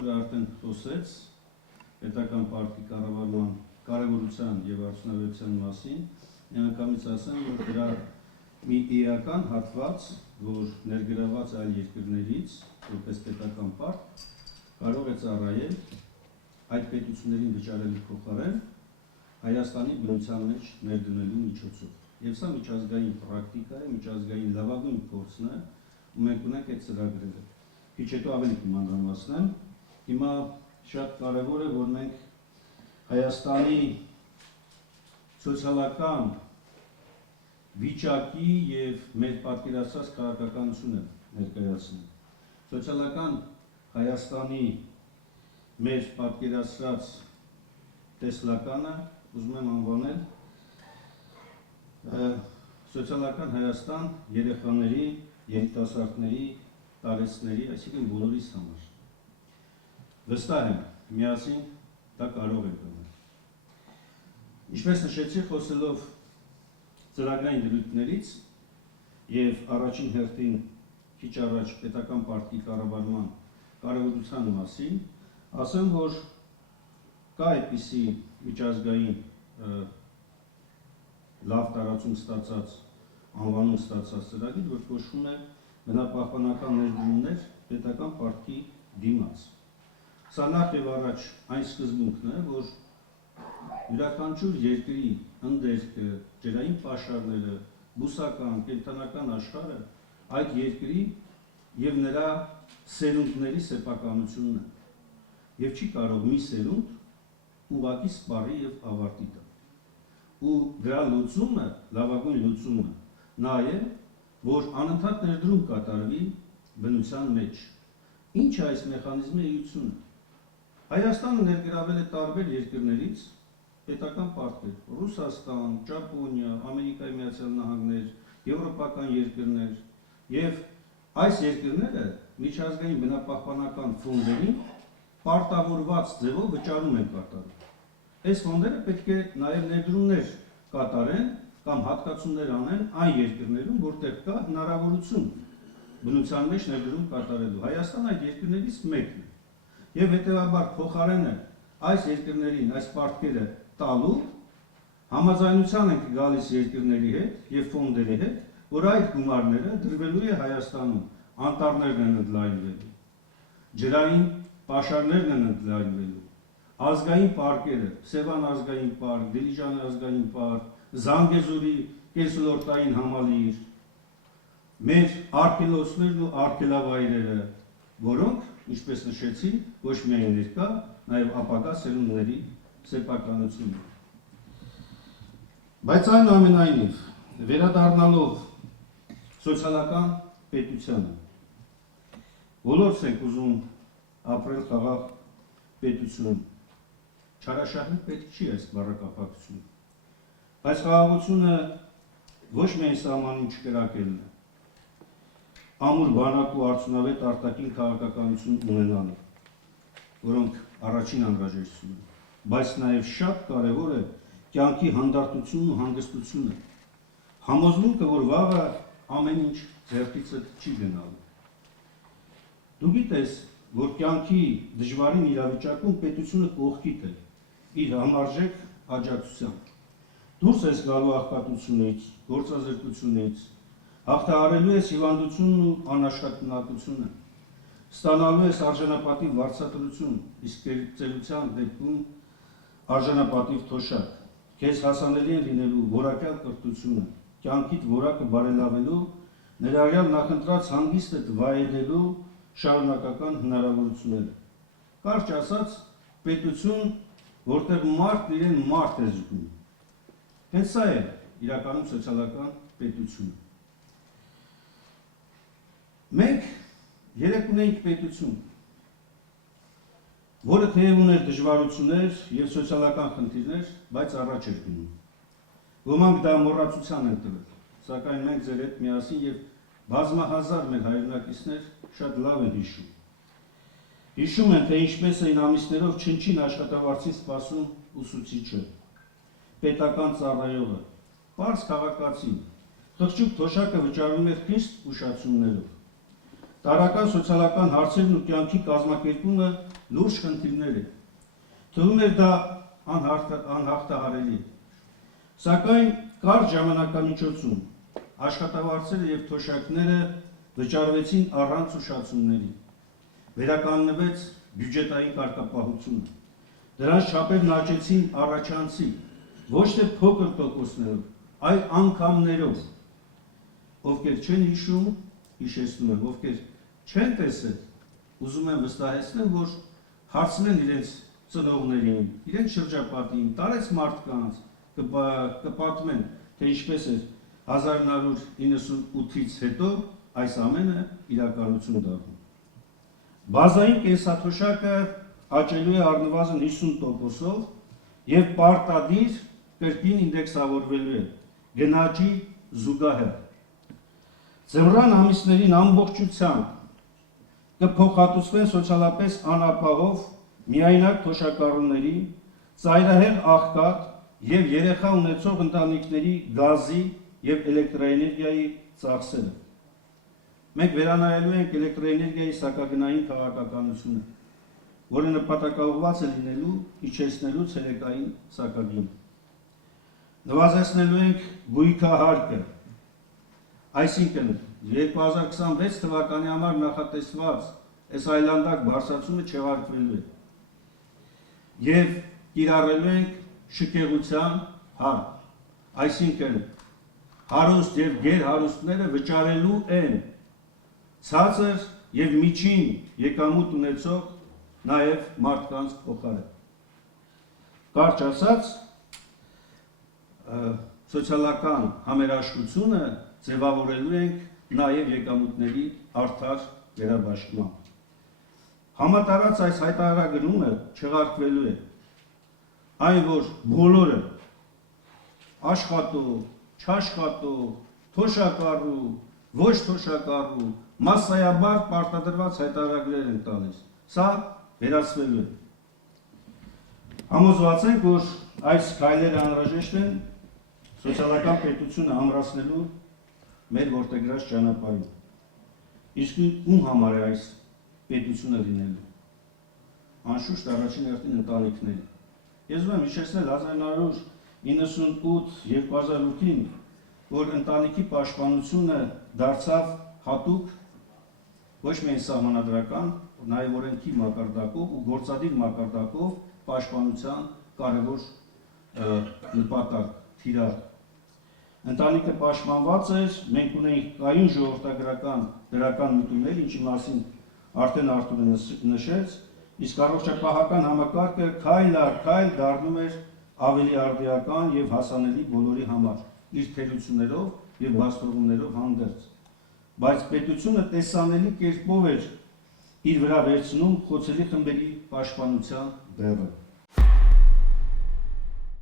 Արթուրը արդեն խոսեց պետական պարտքի կառավարման կարևորության եւ արդյունավետության մասին, միանգամից ասեմ, որ դրա մի իրական հատված, որ ներգրաված այլ երկրներից, որպես պետական պարկ, կարող է ծառայել այդ պետություններին վճարելու փոխարեն Հայաստանի բնության մեջ ներդնելու միջոցով։ Եվ սա միջազգային պրակտիկա է, միջազգային լավագույն փորձն է, ու մենք ունենք այդ ծրագրերը։ Քիչ հետո ավելի կմանրամասնեմ։ Հիմա շատ կարևոր է, որ մենք Հայաստանի սոցիալական վիճակի եւ մեր պատկերացրած քաղաքականությունը ներկայացնենք։ Սոցիալական Հայաստանի մեր պատկերացրած տեսլականը ուզում եմ անվանել սոցիալական Հայաստան երեխաների, երիտասարդների, տարեցների, այսինքն բոլորիս համար։ Վստահ եմ, միասին դա կարող է գնել։ Ինչպես նշեցի, խոսելով ծրագրային դրույթներից եւ առաջին հերթին քիչ առաջ պետական պարտքի կառավարման կարևորության մասին, ասեմ, որ կա այդպիսի միջազգային լավ տարածում ստացած, անվանում ստացած ծրագիր, որ կոչվում է բնապահպանական ներդրումներ պետական պարտքի դիմաց։ Սա նախ եւ առաջ այն սկզբունքն է, որ յուրաքանչյուր երկրի ընդերքը, ջրային պաշարները, բուսական, կենդանական աշխարհը այդ երկրի եւ նրա սերունդների սեփականությունն է։ Եվ չի կարող մի սերունդ ուղղակի սպառի եւ ավարտի տալ։ Ու դրա լուծումը, լավագույն լուծումը նա է, որ անընդհատ ներդրում կատարվի բնության մեջ։ Ինչ է այս մեխանիզմի էությունը։ Հայաստանը ներգրավել է տարբեր երկրներից պետական պարտքեր՝ Ռուսաստան, Ճապոնիա, Ամերիկայի Միացյալ Նահանգներ, եվրոպական երկրներ, եւ այս երկրները միջազգային բնապահպանական ֆոնդերին պարտավորված ձևով վճարում են կատարում։ Այս ֆոնդերը պետք է նաև ներդրումներ կատարեն կամ հատկացումներ անեն այն երկրներում, որտեղ կա հնարավորություն բնության մեջ ներդրում կատարելու։ Հայաստանը այդ երկրներից մեկն է։ Եվ հետևաբար փոխարենը այս երկրներին այս պարտքերը տալու համաձայնության ենք գալիս երկրների հետ եւ ֆոնդերի հետ, որ այդ գումարները դրվելու է Հայաստանում, անտառներն են ընդլայնվելու, ջրային պաշարներն են ընդլայնվելու, ազգային պարկերը, Սևան ազգային պարկ, Դիլիջան ազգային պարկ, Զանգեզուրի կեսլորտային համալիր, մեր արգելոցներն ու արգելավայրերը, որոնք, ինչպես նշեցի, ոչ միայն ներկա, նաև ապագա սերունդների սեփականությունը։ Բայց այնուամենայնիվ, վերադառնալով սոցիալական պետությանը, բոլորս ենք ուզում ապրել խաղաղ պետությունում։ Չարաշահել պետք չի այս բառակապակցությունը։ Այս խաղաղությունը ոչ միայն սահմանին չկրակելն է, ամուր բանակ ու արդյունավետ արտաքին քաղաքականություն ունենալը, որոնք առաջին անհրաժեշտություն են, բայց նաև շատ կարևոր է կյանքի հանդարտությունն ու հանգստությունը, համոզմունքը, որ վաղը ամեն ինչ ձեռքիցդ չի գնալու։ Դու գիտես, որ կյանքի դժվարին իրավիճակում պետությունը կողքիդ է, իր համարժեք աջակցությամբ։ Դուրս ես գալու աղքատությունից, գործազրկությունից, հաղթահարելու ես հիվանդությունն ու անաշխատունակությունը, ստանալու ես արժանապատիվ վարձատրություն, իսկ ծերության դեպքում արժանապատիվ թոշակ, քեզ հասանելի է լինելու որակյալ կրթությունը, կյանքիդ որակը բարելավելու, ներառյալ նախընտրած հանգիստդ վայելելու շարունակական հնարավորությունները։ Կարճ ասած, պետություն, որտեղ մարդն իրեն մարդ է զգում։ Հենց սա է իրականում սոցիալական պետությունը։ Մենք երեք ունենք պետություն, որը թեև ուներ դժվարություններ եւ սոցիալական խնդիրներ, բայց առաջ էր գնում։ Ոմանք դա մոռացության են տվել, սակայն մենք ձեր հետ միասին եւ բազմահազար մեր հայրենակիցներ շատ լավ են հիշում։ Հիշում են, թե ինչպես էին ամիսներով չնչին աշխատավարձին սպասում ուսուցիչը, պետական ծառայողը, պարզ քաղաքացին, թղճուկ թոշակը վճարում էր խիստ ուշացումներով։ տարրական սոցիալական հարցերն ու կյանքի կազմակերպումը լուրջ խնդիրներ է։ Թվում էր դա անհաղթահարելի։ Սակայն կարճ ժամանակամիջոցում աշխատավարձերը եւ թոշակները վճարվեցին առանց ուշացումների։ Վերականգնվեց բյուջետային կարգապահությունը։ Դրանց չափերն աճեցին առաջանցի, ոչ թե փոքր տոկոսներով, այլ անգամներով, ովքեր չեն հիշում, հիշեցնում եմ, ովքեր չեն տեսել, ուզում են վստահեցնել, որ հարցնեն իրենց ծնողներին, իրենց շրջապատին, տարեց մարդկանց, կպատմեն, թե ինչպես էր 1998-ից հետո այս ամենը իրականություն դառնում։ Բազային կենսաթոշակը աճելու է առնվազն 50%-ով եւ պարտադիր կրկին ինդեքսավորվելու է գնաճի զուգահեռ։ Ձմռան ամիսներին ամբողջությամբ կփոխհատուցվեն սոցիալապես անապահով միայնակ թոշակառուների, ծայրահեղ աղքատ եւ երեխա ունեցող ընտանիքների գազի եւ էլեկտրաէներգիայի ծախսերը։ Մենք վերանայելու ենք էլեկտրաէներգիայի սակագնային քաղաքականությունը, որը նպատակաուղղված է լինելու իջեցնելու ցերեկային սակագին։ Նվազեցնելու ենք գույքահարկը, այսինքն 2026 թվականի համար նախատեսված այս այլանդակ բարձրացումը չեղարկվելու է եւ կիրառելու ենք շքեղության հարկ, այսինքն հարուստ եւ գերհարուստները վճարելու են ցածր եւ միջին եկամուտ ունեցող նաեւ մարդկանց փոխարեն։ Կարճ ասած, սոցիալական համերաշխությունը ձևավորելու ենք նաեւ եկամուտների արդար վերաբաշխմամբ։ Համատարած այս հայտարարագրումը չեղարկվելու է այն, որ բոլորը աշխատող, չաշխատող, թոշակառու, ոչ թոշակառու, մասսայաբար պարտադրված հայտարարագրեր են տալիս։ Սա վերացվելու է։ Համոզված ենք, որ այս քայլերը անհրաժեշտ են սոցիալական պետությունը ամրացնելու մեր որդեգրած ճանապարհին։ Իսկ ում համար է այս պետությունը լինելու։ Անշուշտ առաջին հերթին ընտանիքների։ Ես ուզում եմ հիշեցնել 1998-2008-ին, որ ընտանիքի պաշտպանությունը դարձավ հատուկ ոչ միայն սահմանադրական, նաև օրենքի մակարդակով ու գործադիր մակարդակով պաշտպանության կարևոր նպատակ, թիրախ։ Ընտանիքը պաշտպանված էր, մենք ունենք կայուն ժողովրդագրական դրական միտումներ, ինչի մասին արդեն Արթուրը նշեց, իսկ առողջապահական համակարգը քայլ առ քայլ դառնում էր ավելի արդիական եւ հասանելի բոլորի համար, իր թերություններով եւ բացթողումներով հանդերձ։ Բայց պետությունը տեսանելի կերպով էր իր վրա վերցնում խոցելի խմբերի պաշտպանության բեռը։